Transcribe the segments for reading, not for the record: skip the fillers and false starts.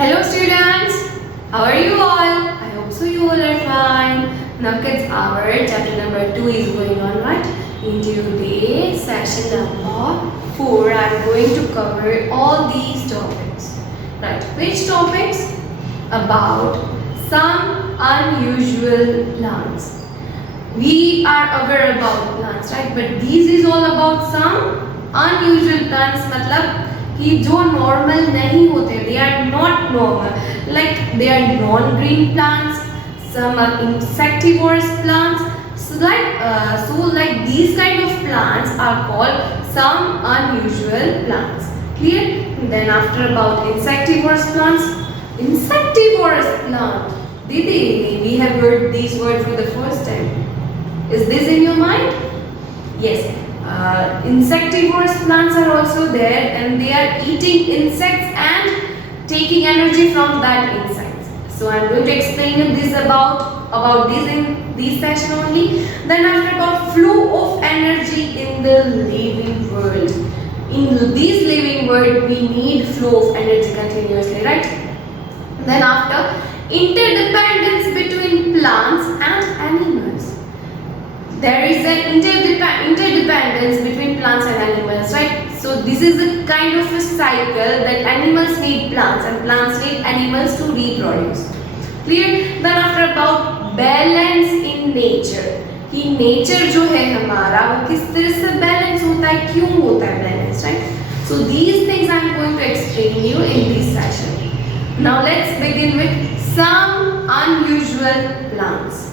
Hello students, how are you all? I hope so you all are fine. Now kids, our chapter number 2 is going on, right? In today's session number 4, I am going to cover all these topics. Right, which topics? About some unusual plants. We are aware about plants, right? But this is all about some unusual plants. मतलब कि जो normal नहीं होते, they are not normal, like they are non-green plants, some are insectivorous plants, so like these kind of plants are called some unusual plants. Clear? Then after about insectivorous plants, Didi, we have heard these words for the first time. Is this in your mind? Yes. Insectivorous plants are also there, and they are eating insects and taking energy from that insects. So I am going to explain you this about this in this session only. Then after about flow of energy in the living world. In this living world, we need flow of energy continuously, right? Then after interdependence between plants and animals. There is an interdependence between plants and animals, right? So this is a kind of a cycle that animals need plants and plants need animals to reproduce. Clear? Then after about balance in nature. कि nature जो है हमारा वो किस तरह से balance होता है, क्यों होता है balance, right? So these things I am going to explain you in this session. Now let's begin with some unusual plants.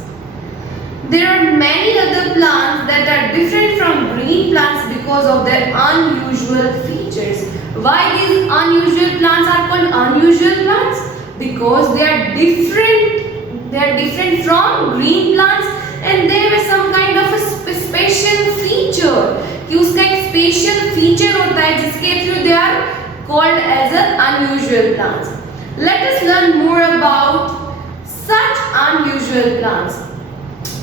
There are many other plants that are different from green plants because of their unusual features. Why these unusual plants are called unusual plants? Because they are different. They are different from green plants, and there is some kind of a special feature. कि उसका एक special feature होता है जिसके through they are called as an unusual plants. Let us learn more about such unusual plants.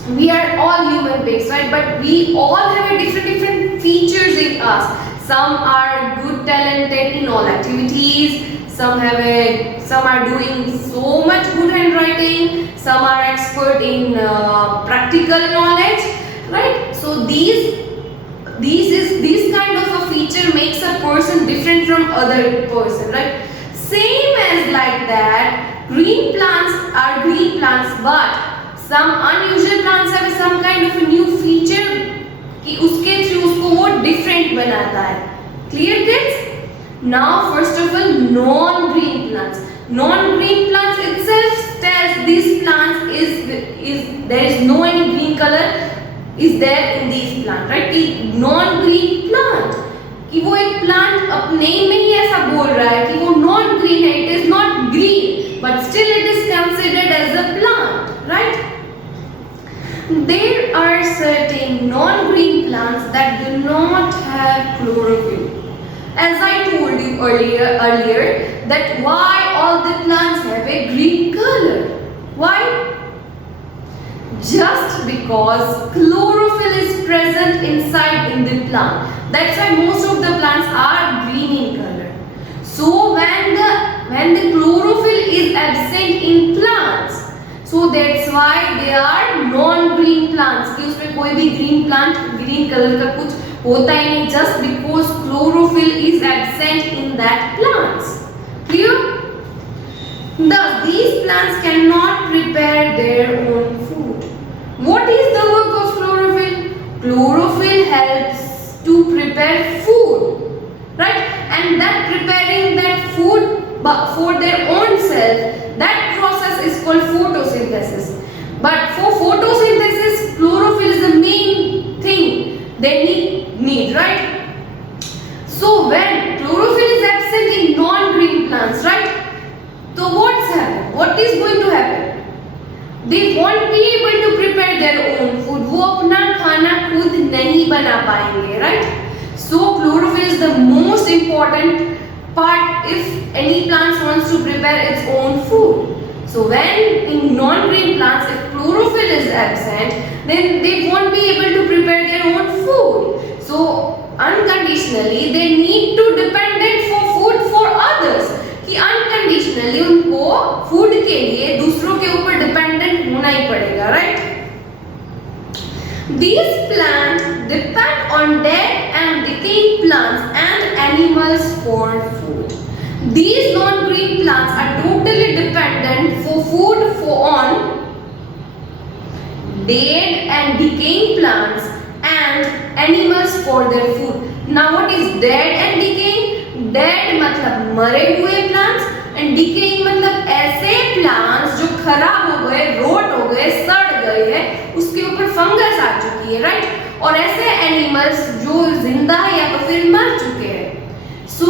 We are all human beings, right? But we all have a different features in us. Some are good, talented in all activities. Some are doing so much good handwriting. Some are expert in practical knowledge, right? So these kind of a feature makes a person different from other person, right? Same as like that, green plants are green plants, but some unusual plants have some kind of a new feature कि उसके through उसको वो different बनाता है. Clear kids? Now first of all, non-green plants. Non-green plants itself tells these plants is there is no any green color is there in these plants, right? कि non-green plant कि वो एक plant अपने में ही ऐसा बोल रहा है कि वो non-green है, it is not green, but still it is considered as a plant, right? There are certain non-green plants that do not have chlorophyll. As I told you earlier that why all the plants have a green color. Why? Just because chlorophyll is present inside in the plant. That's why most of the plants are green in color. So when the chlorophyll is absent in plants, so that's why they are non-green plants. कि उसमें कोई भी green plant green color का कुछ होता ही नहीं, just because chlorophyll is absent in that plants. Clear? Thus, these plants cannot prepare their own food. What is the work of chlorophyll? Chlorophyll helps to prepare food, right? And that preparing that food for their own self, that process is called photosynthesis. But for photosynthesis, chlorophyll is the main thing they need, right? So when chlorophyll is absent in non-green plants, right? So what's happened? What is going to happen? They won't be able to prepare their own food. वो अपना खाना खुद नहीं बना पाएंगे, right? So chlorophyll is the most important part if any plant wants to prepare its own food. So when in non-green plants, if chlorophyll is absent, then they won't be able to prepare their own food. So unconditionally, they need to depend for food for others. कि unconditionally food के लिए दूसरों के ऊपर dependent होना ही पड़ेगा, right? These plants depend on dead and decaying plants and animals for food. These non-green plants are totally dependent for food on dead and decaying plants and animals for their food. Now what is dead and decaying? Dead मतलब मरे हुए plants and decaying मतलब ऐसे plants जो खराब हो गए, road हो गए, सड़ गए हैं, उसके ऊपर फंगस आ चुकी है, राइट? और ऐसे एनिमल्स जो जिंदा है या तो फिर मर चुके हैं. So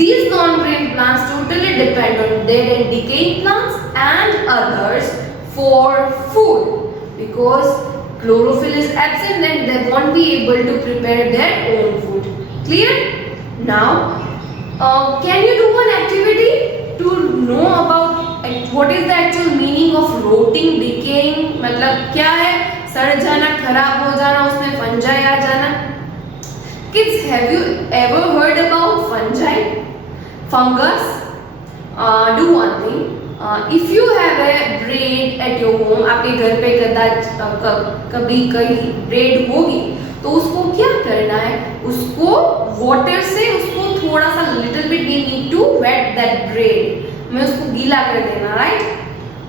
these non-green plants totally depend on dead and decaying plants and others for food because chlorophyll is absent and they won't be able to prepare their own food. Clear? Now, can you do one activity to know about what is the actual meaning of rotting, decaying? मतलब क्या है? सड़ जाना, खराब हो जाना, उसमें fungi आ जाना. Kids, have you ever heard about fungi? Fungus? Do one thing. If you have a bread at your home, आपके घर पे कभी कहीं ब्रेड होगी, तो उसको क्या करना है? उसको वाटर से उसको थोड़ा सा little bit we need to wet that bread, हमें उसको गीला कर देना, राइट?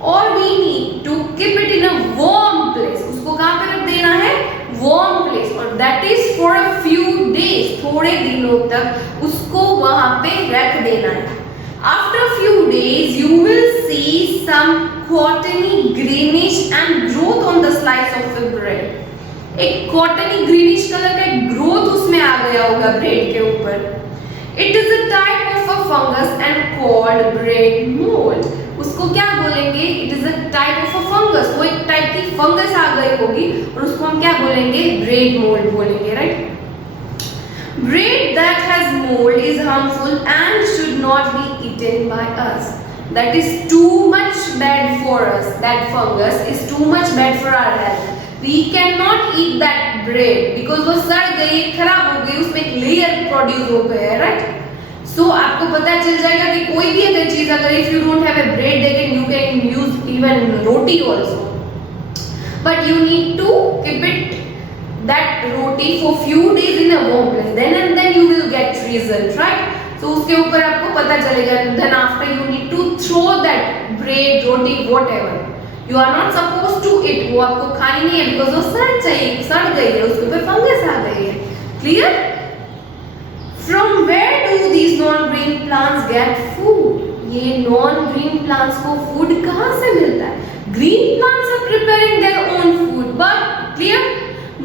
और we need to keep it in a warm place. उसको कहाँ पे रख देना है? Warm place. और that is for a few days, थोड़े दिनों तक उसको वहां पे रख देना है. After a few days, you will see some cottony, greenish and growth on the slice of the bread. एक कॉटनी ग्रीनिश कलर का ग्रोथ उसमें आ गया होगा ब्रेड के ऊपर. It is a type of a fungus and called bread mold. उसको क्या बोलेंगे? It is a type of a fungus. वो एक टाइप की फंगस आ गई होगी और उसको हम क्या बोलेंगे? ब्रेड मोल्ड बोलेंगे, right? Bread that has mold is harmful and should not be eaten by us. That is too much bad for us. That fungus is too much bad for our health. We cannot eat that bread because वो सड़ गई, खराब हो गई, उसमें एक layer produce हो गया है, राइट? So आपको पता चल जाएगा कि कोई भी अगर चीज अगर if you don't have a bread, then you can use even roti also. But you need to keep it that roti for few days in a warm place. Then and then you will get result, right? So उसके ऊपर आपको पता चलेगा. Then after you need to throw that bread, roti, whatever. You are not supposed to eat. वो आपको खानी नहीं है because वो सड़ गई है, उसके ऊपर फंगस आ गई है. Clear? From where do these non-green plants get food? ये non-green plants को food कहाँ से मिलता है? Green plants are preparing their own food, but clear?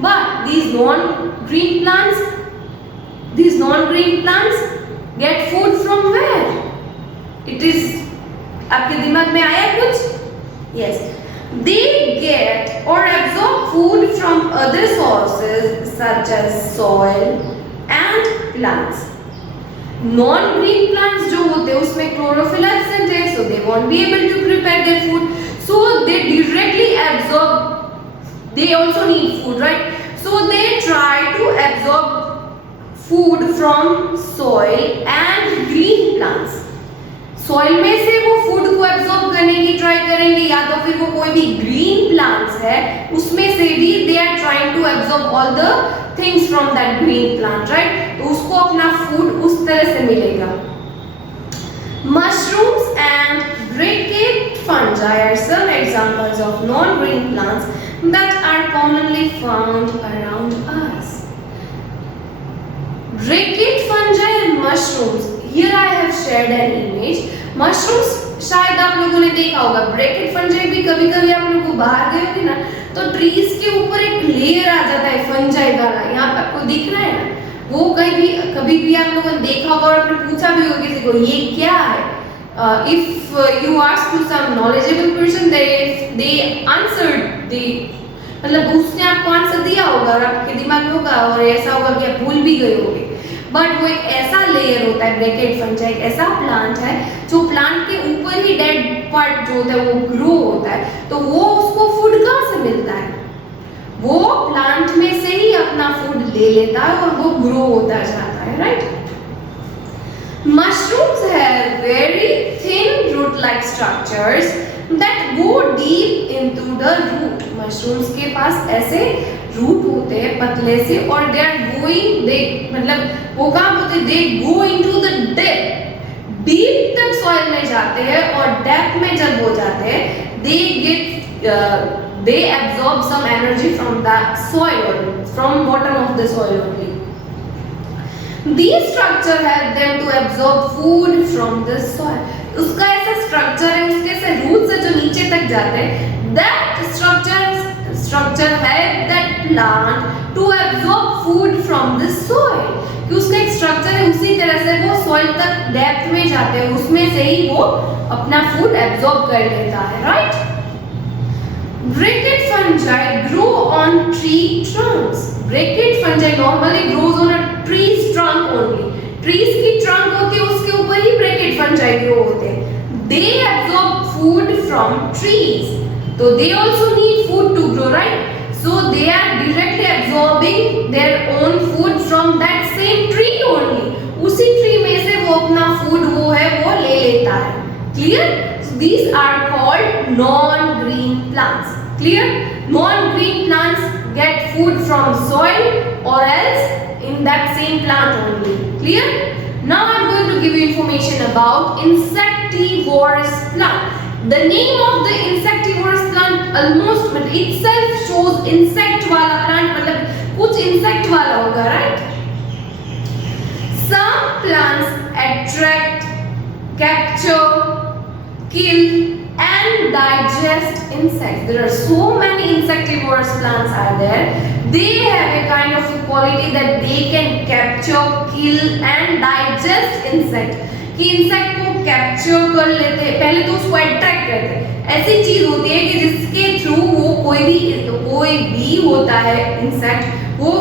But these non-green plants get food from where? It is आपके दिमाग में आया कुछ? Yes, they get or absorb food from other sources such as soil and plants. Non-green plants जो होते हैं उसमें chlorophyll absent है, so they won't be able to prepare their food. So they directly absorb. They also need food, right? So they try to absorb food from soil and green plants. Soil में से वो food को absorb करने की try करेंगे, या तो फिर वो कोई भी green plants है उसमें से भी they are trying to absorb all the things from that green plant, right? तो उसको अपना food उस तरह से मिलेगा. Mushrooms and brachiate fungi are some examples of non-green plants that are commonly found around us. Brachiate fungi and mushrooms. Here I have shared an image. Mushrooms शायद आप लोगों ने देखा होगा. Brachiate fungi भी कभी-कभी आप लोगों को बाहर गए होंगे ना, तो ट्रीज के ऊपर एक लेयर आ जाता है फंजाई वाला. यहाँ पे आपको दिख रहा है ना, वो कभी भी आप लोगों ने देखा होगा और आपने पूछा भी होगा किसी को ये क्या है. If you ask to some knowledgeable person, they answered मतलब उसने आपको आंसर दिया होगा और आपके दिमाग में होगा और ऐसा होगा कि आप भूल भी गए होंगे. बट वो एक ऐसा लेयर होता है, ब्रैकेट फंजाई एक ऐसा प्लांट है जो प्लांट के ऊपर ही डेड पार्ट जो होता है वो ग्रो होता है. तो वो उसको फूड कहाँ से मिलता है? वो प्लांट में से ही अपना फूड ले लेता है और वो ग्रो होता जाता है, right? Mushrooms have very thin root-like structures that go deep into the root. Mushrooms के पास ऐसे रूट होते हैं पतले से और they are going they मतलब वो काम होते हैं they go into the depth deep तक सॉइल में जाते हैं और डेप्थ में जब हो जाते हैं they absorb some energy from the soil or from bottom of the soil only. These structure help them to absorb food from the soil. उसका ऐसा स्ट्रक्चर है उसके ऐसे रूट से जो नीचे तक जाते हैं that structure help that plant to absorb food from the soil. कि उसका एक स्ट्रक्चर है उसी तरह से वो सॉइल तक डेप्थ में जाते हैं उसमें से ही वो अपना फूड एब्जॉर्ब कर लेता है right. Bracket fungi grow on tree trunks. Bracket fungi normally grows on a tree's trunk only. Trees की trunk होती है उसके ऊपर ही bracket fungi grow होते हैं. They absorb food from trees. So they also need food to grow, right? So they are directly absorbing their own food from that same tree only. उसी tree में से वो अपना food वो है वो ले लेता है. Clear? So these are called non-green plants. Clear? Non-green plants get food from soil or else in that same plant only. Clear? Now I am going to give you information about insectivorous plant. The name of the insectivorous plant almost itself shows insect वाला plant मतलब कुछ insect वाला होगा right? Some plants attract, capture, kill and digest insects. There are so many insectivorous plants are there. They have a kind of quality that they can capture, kill and digest insect. कि insect को capture कर लेते हैं पहले तो उसको attract करते हैं. ऐसी चीज होती है कि जिसके थ्रू वो कोई भी होता है इंसेक्ट वो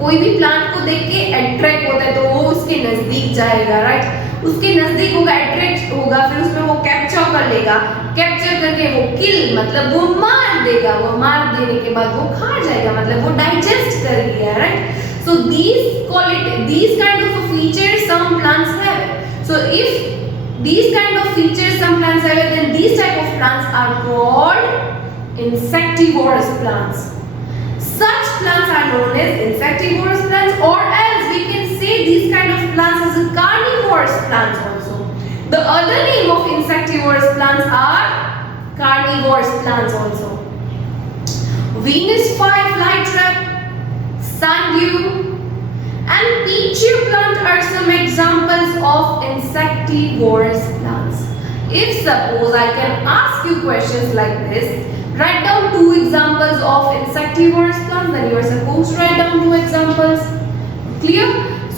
कोई भी प्लांट को देख के अट्रैक्ट होता है तो वो उसके नजदीक जाएगा राइट. उसके नजदीक होगा अट्रैक्ट होगा फिर उसमें वो कैप्चर कर लेगा. कैप्चर करके वो किल मतलब वो मार देगा. वो मार देने के बाद वो खा जाएगा मतलब वो डाइजेस्ट कर लिया right. So these kind of features some plants have. So if these kind of features some plants have then these type of plants are called insectivorous plants. Such plants are known as insectivorous plants or else we can say these kind of plants as carnivorous plants also. The other name of insectivorous plants are carnivorous plants also. Venus flytrap, sundew and peaches plant are some examples of insectivorous plants. If suppose I can ask you questions like this, write down 2 examples of insectivorous plants, then you are supposed to write down 2 examples. Clear?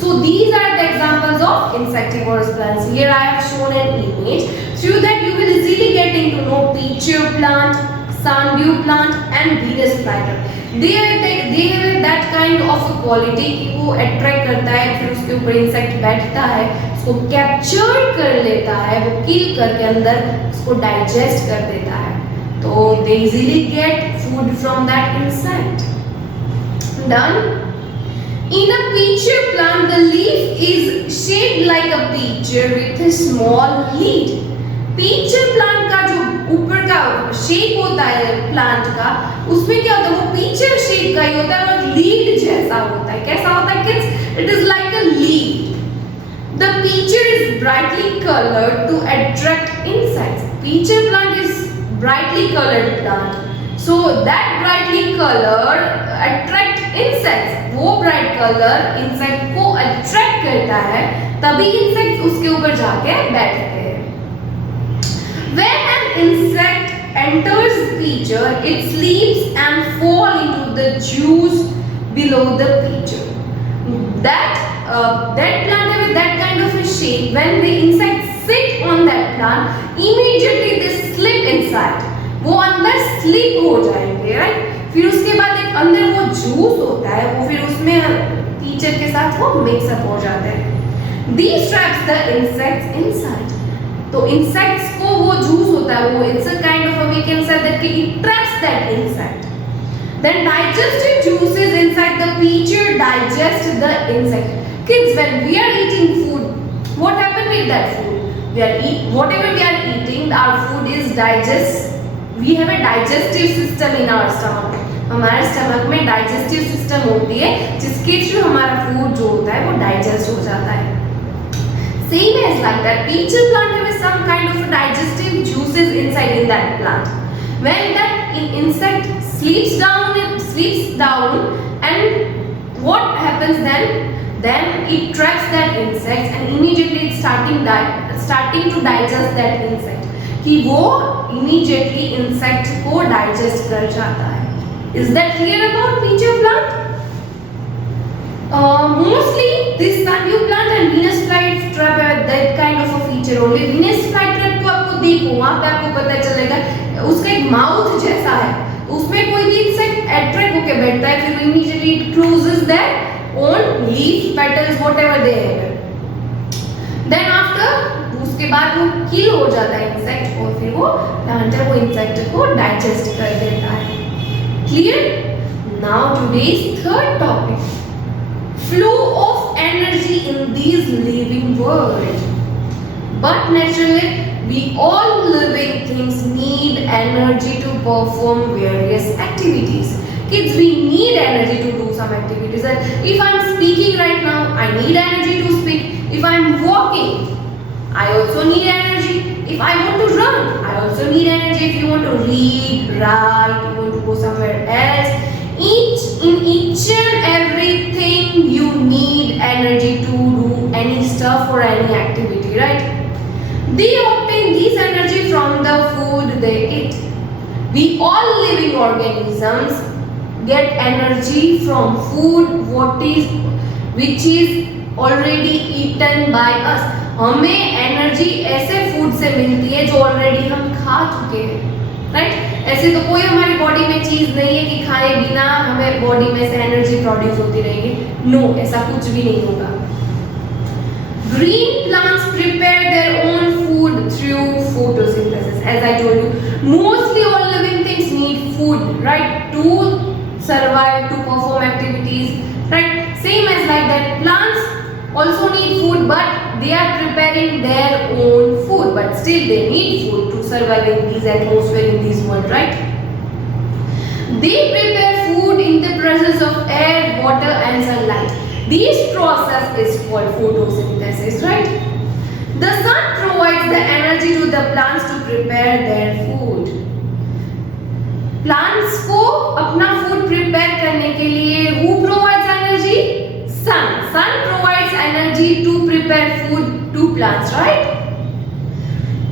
So these are the examples of insectivorous plants. Here I have shown an image. Through that you will easily getting to know peaches plant, sundew plant and Venus flytrap. They have that kind of a quality कि वो attract करता है फिर उसके ऊपर insect बैठता है उसको capture कर लेता है वो kill करके अंदर उसको digest कर देता है तो they easily get food from that insect. Done. In a peach plant the leaf is shaped like a peach with a small lead. Pitcher plant का जो ऊपर का शेप होता है प्लांट का उसमें क्या होता है वो पीचर शेप का ही होता है और लीड जैसा होता है. कैसा होता है kids? It is like a lid. The pitcher is brightly coloured to attract insects. Pitcher plant is brightly coloured plant so that brightly colour attract insects. वो ब्राइट कलर इंसेक्ट को अट्रैक्ट करता है तभी इंसेक्ट उसके ऊपर जाके बैठते हैं. When an insect enters peacher, it sleeps and fall into the juice below the peacher. That plant with that kind of a shape. When the insects sit on that plant, immediately they slip inside. वो अंदर slip हो जाएंगे, right? फिर उसके बाद एक अंदर वो juice होता है, वो फिर उसमें peacher के साथ वो mix up हो जाते हैं. These traps the insects inside. तो इंसेक्ट्स को वो जूस होता है वो it's a kind of a we can say that it traps that insect. Then digestive juices inside the peacher digest the insect. Kids, when we are eating food what happened with that food? Whatever we are eating, our food is we have a digestive system in our stomach. हमारे stomach में digestive system होती है जिसके through हमारा food जो होता है वो डाइजेस्ट हो जाता है. Same as like that, each plant has some kind of digestive juices inside in that plant. When that insect sleeps down, and what happens then? Then it traps that insect and immediately it's starting to digest that insect. कि वो immediately insect को digest कर जाता है. Is that clear about Pichu plant? Mostly this Sundew plant and Venus flytrap have that kind of a feature only. Venus flytrap को आपको देखो, वहाँ पे आपको पता चलेगा उसका एक माउथ जैसा है, उसमें कोई भी इंसेक्ट अट्रैक्ट होके बैठता है, फिर immediately it closes their own leaf petals whatever they have. Then after उसके बाद वो किल हो जाता है इंसेक्ट और फिर वो प्लांटर वो इंसेक्ट को डाइजेस्ट कर देता है. Clear? Now today's third topic, flow of energy in these living world. But naturally, we all living things need energy to perform various activities. Kids, we need energy to do some activities. And if I'm speaking right now, I need energy to speak. If I'm walking, I also need energy. If I want to run, I also need energy. If you want to read, write, you want to go somewhere else, in each and everything you need energy to do any stuff or any activity, right? They obtain this energy from the food they eat. We all living organisms get energy from food which is already eaten by us. हमें energy ऐसे food से मिलती है जो already हम खा चुके हैं, राइट? ऐसे तो कोई हमारी बॉडी में चीज नहीं है कि खाए बिना हमें बॉडी में से एनर्जी प्रोड्यूस होती रहेगी. नो, ऐसा कुछ भी नहीं होगा. Green plants prepare their own food through photosynthesis. As I told you, mostly all living things need food, right? To survive, to perform activities, right? Same as like that, plants also need food, but they are preparing their own food, but still they need food to survive in this atmosphere, in this world, right? They prepare food in the presence of air, water and sunlight. This process is called photosynthesis, right? The sun provides the energy to the plants to prepare their food. Plants को अपना food prepare करने के लिए who provides energy? Sun. Sun provides energy to prepare food to plants, right?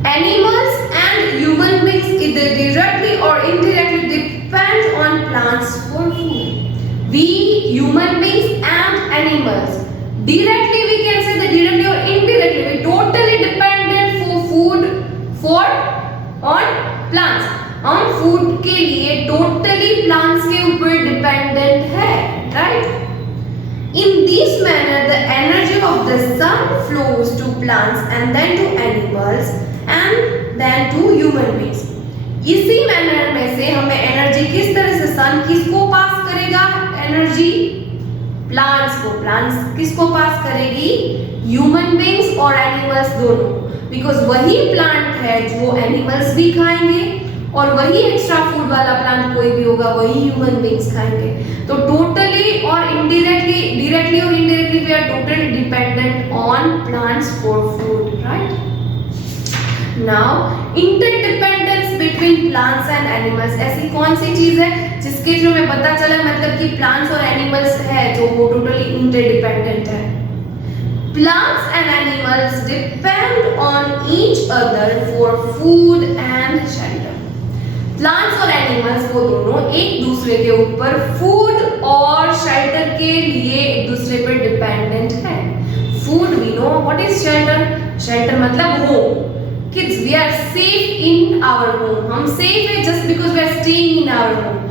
Animals and human beings either directly or indirectly depend on plants for food. We human beings and animals, directly we can say that directly or indirectly we totally dependent for food on plants. हम food के लिए totally plants के ऊपर dependent है, right? In this manner, the energy of the sun flows to plants and then to animals and then to human beings. इसी manner में से हमें एनर्जी किस तरह से सन किसको पास करेगा? एनर्जी प्लांट्स को. प्लांट्स किसको पास करेगी? ह्यूमन बींग्स और एनिमल्स दोनों. बिकॉज वही प्लांट है जो एनिमल्स भी खाएंगे और वही एक्स्ट्रा फूड वाला प्लांट कोई भी होगा वही ह्यूमन बींग्स खाएंगे. तो टोटली और इनडायरेक्टली, डायरेक्टली और indirectly we are totally dependent on plants for food, right? Now interdependence between plants and animals. ऐसी कौन सी चीज है जिसके थ्रू हमें पता चला मतलब कि प्लांट्स और एनिमल्स है जो वो टोटली इंटरडिपेंडेंट है? Plants and animals depend on each other for food and shelter. Plants और animals वो दोनों एक दूसरे के ऊपर फूड और शेल्टर के लिए एक दूसरे पर डिपेंडेंट है. Food we know, what is shelter? Shelter मतलब home. Kids, we are safe in our home. हम safe है just because we are staying in our home.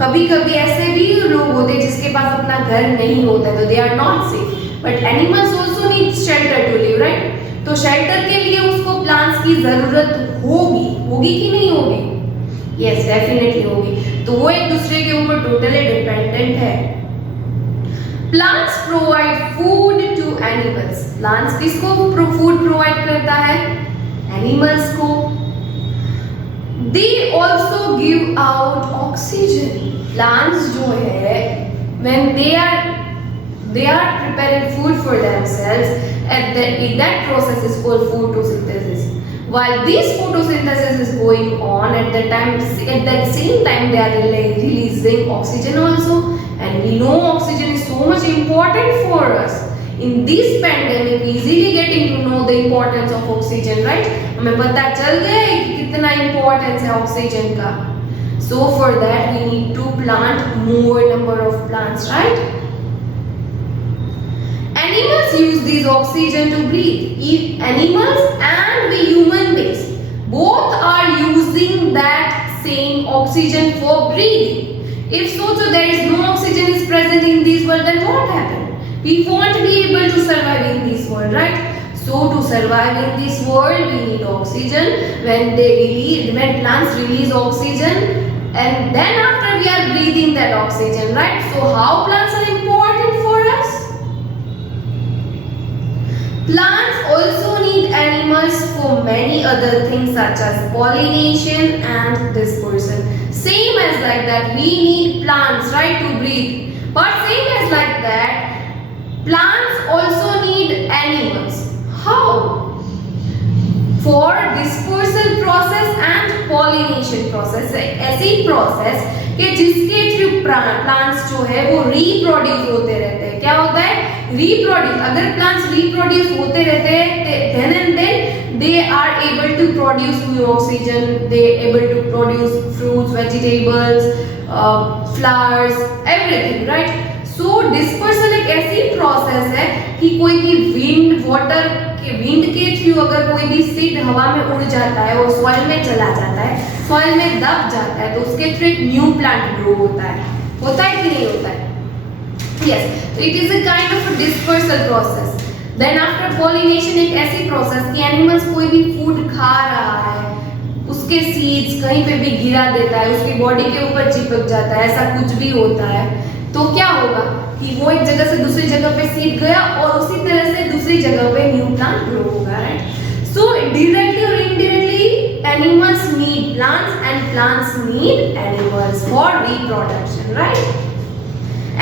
कभी कभी ऐसे भी लोग होते हैं जिसके पास अपना घर नहीं होता तो they are not safe. But animals also need shelter to live, right? तो shelter के लिए उसको plants की जरूरत होगी कि नहीं होगी? Yes, definitely होगी. तो वो एक दूसरे के ऊपर totally dependent है. Plants provide food to animals. Plants किसको फूड प्रोवाइड करता है? एनिमल्स को. They also give out oxygen. Plants जो है when they are preparing food for themselves, that process is called photosynthesis. While this photosynthesis is going on, at that same time they are releasing oxygen also, and we know oxygen is so much important for us. In this pandemic we easily getting to know the importance of oxygen, right? हमें पता चल गया है कि कितना importance है oxygen का. So for that we need to plant more number of plants, right? Animals use this oxygen to breathe. Animals and we human beings both are using that same oxygen for breathing. If so there is no oxygen is present in this world, then what happen? We won't be able to survive in this world, right? So to survive in this world we need oxygen. When plants release oxygen, and then after we are breathing that oxygen, right? So how plants are important for us? Plants also need animals for many other things such as pollination and dispersal. Same as like that we need plants, right, to breathe. But same as like that plants also need animals. How? For dispersal process and pollination process. ऐसी process कि जिसके through plants जो है वो reproduce होते रहते हैं. क्या होता है? रिप्रोड्यूस. अगर प्लांट्स रिप्रोड्यूस होते रहते हैं then and then they are able to produce new oxygen, they able to produce fruits, vegetables, flowers, everything, right? So dispersal एक ऐसी प्रोसेस है कि कोई भी विंड के थ्रू अगर कोई भी सीड हवा में उड़ जाता है और सॉइल में चला जाता है, सॉइल में दब जाता है, तो उसके थ्रू एक न्यू प्लांट ग्रो होता है कि नहीं होता है? Yes. It is a kind of a dispersal process. Then after pollination एक ऐसी प्रोसेस कि एनिमल्स कोई भी फूड खा रहा है, उसके सीड्स कहीं पे भी गिरा देता है, उसकी बॉडी के ऊपर चिपक जाता है, ऐसा कुछ भी होता है, तो क्या होगा कि वो एक जगह से दूसरी जगह पे सीड गया और उसी तरह से दूसरी जगह पे न्यू प्लांट ग्रो होगा, राइट? सो डायरेक्टली और indirectly animals need plants and plants need animals for reproduction, right?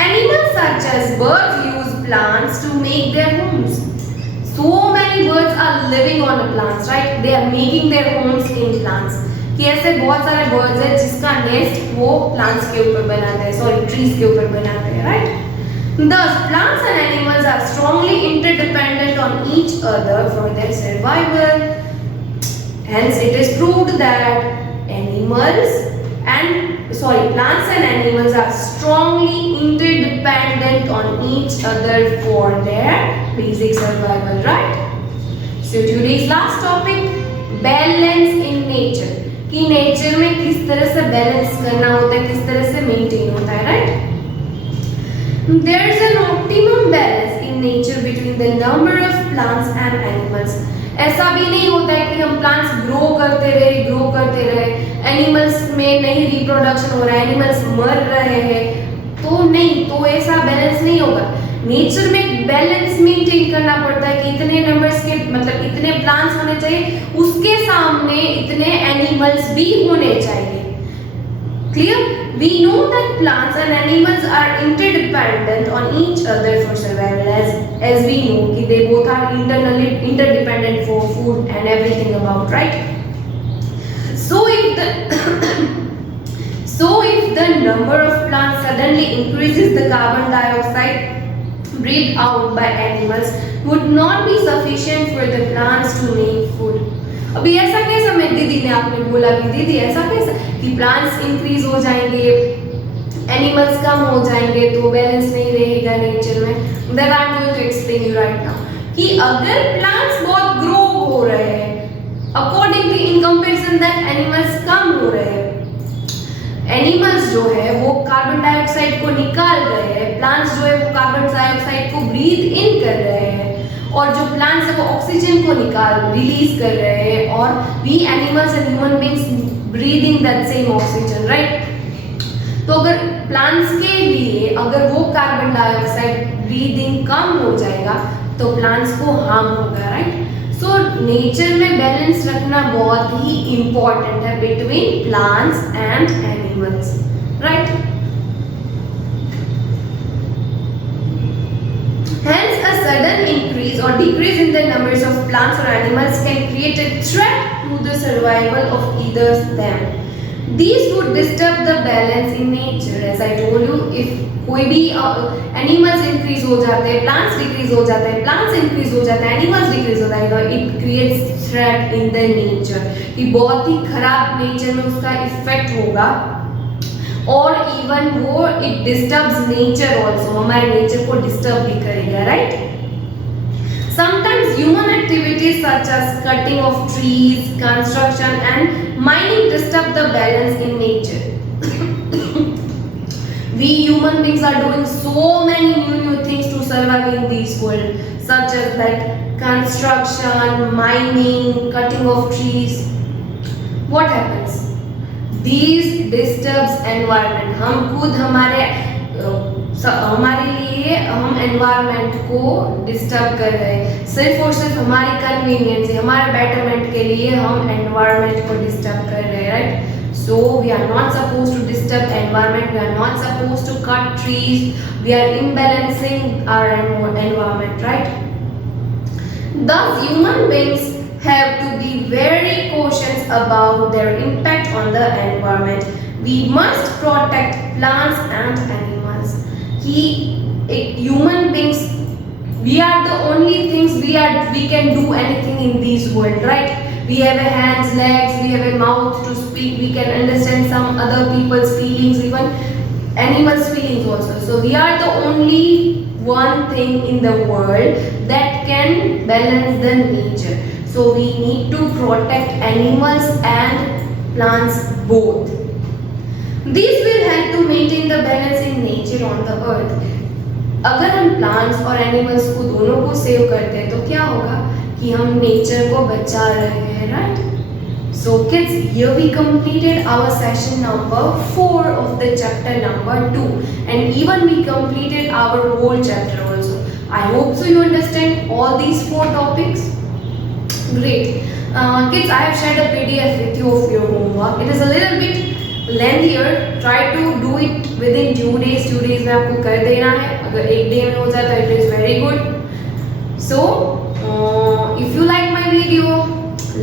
Animals such as birds use plants to make their homes. So many birds are living on the plants, right? They are making their homes in plants. कि ऐसे बहुत सारे birds हैं जिसका nest वो plants के ऊपर बनाते हैं, ट्रीज के ऊपर बनाते हैं, right? Thus, plants and animals are strongly interdependent on each other for their survival. Hence, it is proved that plants and animals are strongly interdependent on each other for their basic survival, right? So today's last topic, balance in nature. कि nature में किस तरह से balance करना होता है, किस तरह से मेंटेन होता है, right? There is an optimum balance in nature between the number of plants and animals. ऐसा भी नहीं होता है कि हम प्लांट्स ग्रो करते रहे, एनिमल्स में नहीं रिप्रोडक्शन हो रहा है, एनिमल्स मर रहे हैं, तो नहीं, तो ऐसा बैलेंस नहीं होगा. नेचर में बैलेंस मेंटेन करना पड़ता है कि इतने नंबर्स के मतलब इतने प्लांट्स होने चाहिए, उसके सामने इतने एनिमल्स भी होने चाहिए. Clear? We know that plants and animals are interdependent on each other for survival, as we know कि they both are interdependent for food and everything about, right? So if the number of plants suddenly increases, the carbon dioxide breathed out by animals would not be sufficient for the plants to make food. अभी ऐसा कैसा, मैं दीदी ने आपने बोला कि दीदी ऐसा कैसा कि प्लांट्स इंक्रीज हो जाएंगे, एनिमल्स कम हो जाएंगे, तो बैलेंस नहीं रहेगा नेचर में. That I am going to explain you right now कि अगर प्लांट्स बहुत ग्रो हो रहे हैं accordingly in comparison that animals कम हो रहे हैं, एनिमल्स जो है वो कार्बन डाइऑक्साइड को निकाल रहे हैं, प्लांट्स जो है वो कार्बन डाइऑक्साइड को ब्रीथ इन कर रहे हैं, और जो प्लांट्स है वो ऑक्सीजन को रिलीज कर रहे हैं, और we animals and human beings breathing that same oxygen, right? तो अगर प्लांट्स के लिए अगर वो कार्बन डाइऑक्साइड ब्रीदिंग कम हो जाएगा तो प्लांट्स को हार्म होगा, राइट? सो नेचर में बैलेंस रखना बहुत ही इम्पोर्टेंट है between plants and animals, right? Hence, a sudden increase or decrease in the numbers of plants or animals can create a threat to the survival of either them. These would disturb the balance in nature. As I told you, if कोई भी animals increase हो जाते हैं, plants decrease हो जाते हैं, plants increase हो जाते हैं, animals decrease हो जाएगा, it creates threat in the nature. ये बहुत ही खराब nature में उसका effect होगा और इवन वो इट डिस्टर्ब्स नेचर ऑल्सो, हमारे नेचर को डिस्टर्ब भी करेगा, right? Sometimes human activities such as cutting of trees, construction and mining disturb the balance in nature. We human beings are doing so many new things to survive in this world, such as like construction, mining, cutting of trees. What happens? These disturbs environment. हम खुद हमारे लिए हम environment को disturb कर रहे हैं, सिर्फ और सिर्फ हमारी कन्वीनियंस से, हमारे बेटरमेंट के लिए हम एनवायरनमेंट को डिस्टर्ब कर रहे हैं, right? So we are not suppose to disturb environment, we are not suppose to cut trees, we are imbalancing our environment, right? Thus human beings have to be very cautious about their impact on the environment. We must protect plants and animals. Human beings, we are the only things we can do anything in this world, right? We have a hands, legs, we have a mouth to speak, we can understand some other people's feelings, even animals' feelings also. So we are the only one thing in the world that can balance the nature. So we need to protect animals and plants both. These will help to maintain the balance in nature on the earth. अगर हम plants और animals को दोनों को save करते हैं तो क्या होगा कि हम nature को बचा रहे हैं, right? So kids, here we completed our session number 4 of the chapter number 2, and even we completed our whole chapter also. I hope so you understand all these 4 topics. Great. Kids, I have shared a PDF with you of your homework. It is a little bit lengthier. Try to do it within 2 days. 2 days में आपको कर देना है. अगर एक day में हो जाता है, it is very good. So, if you like my video,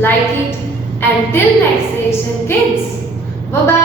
like it. And till next session, kids. Bye bye.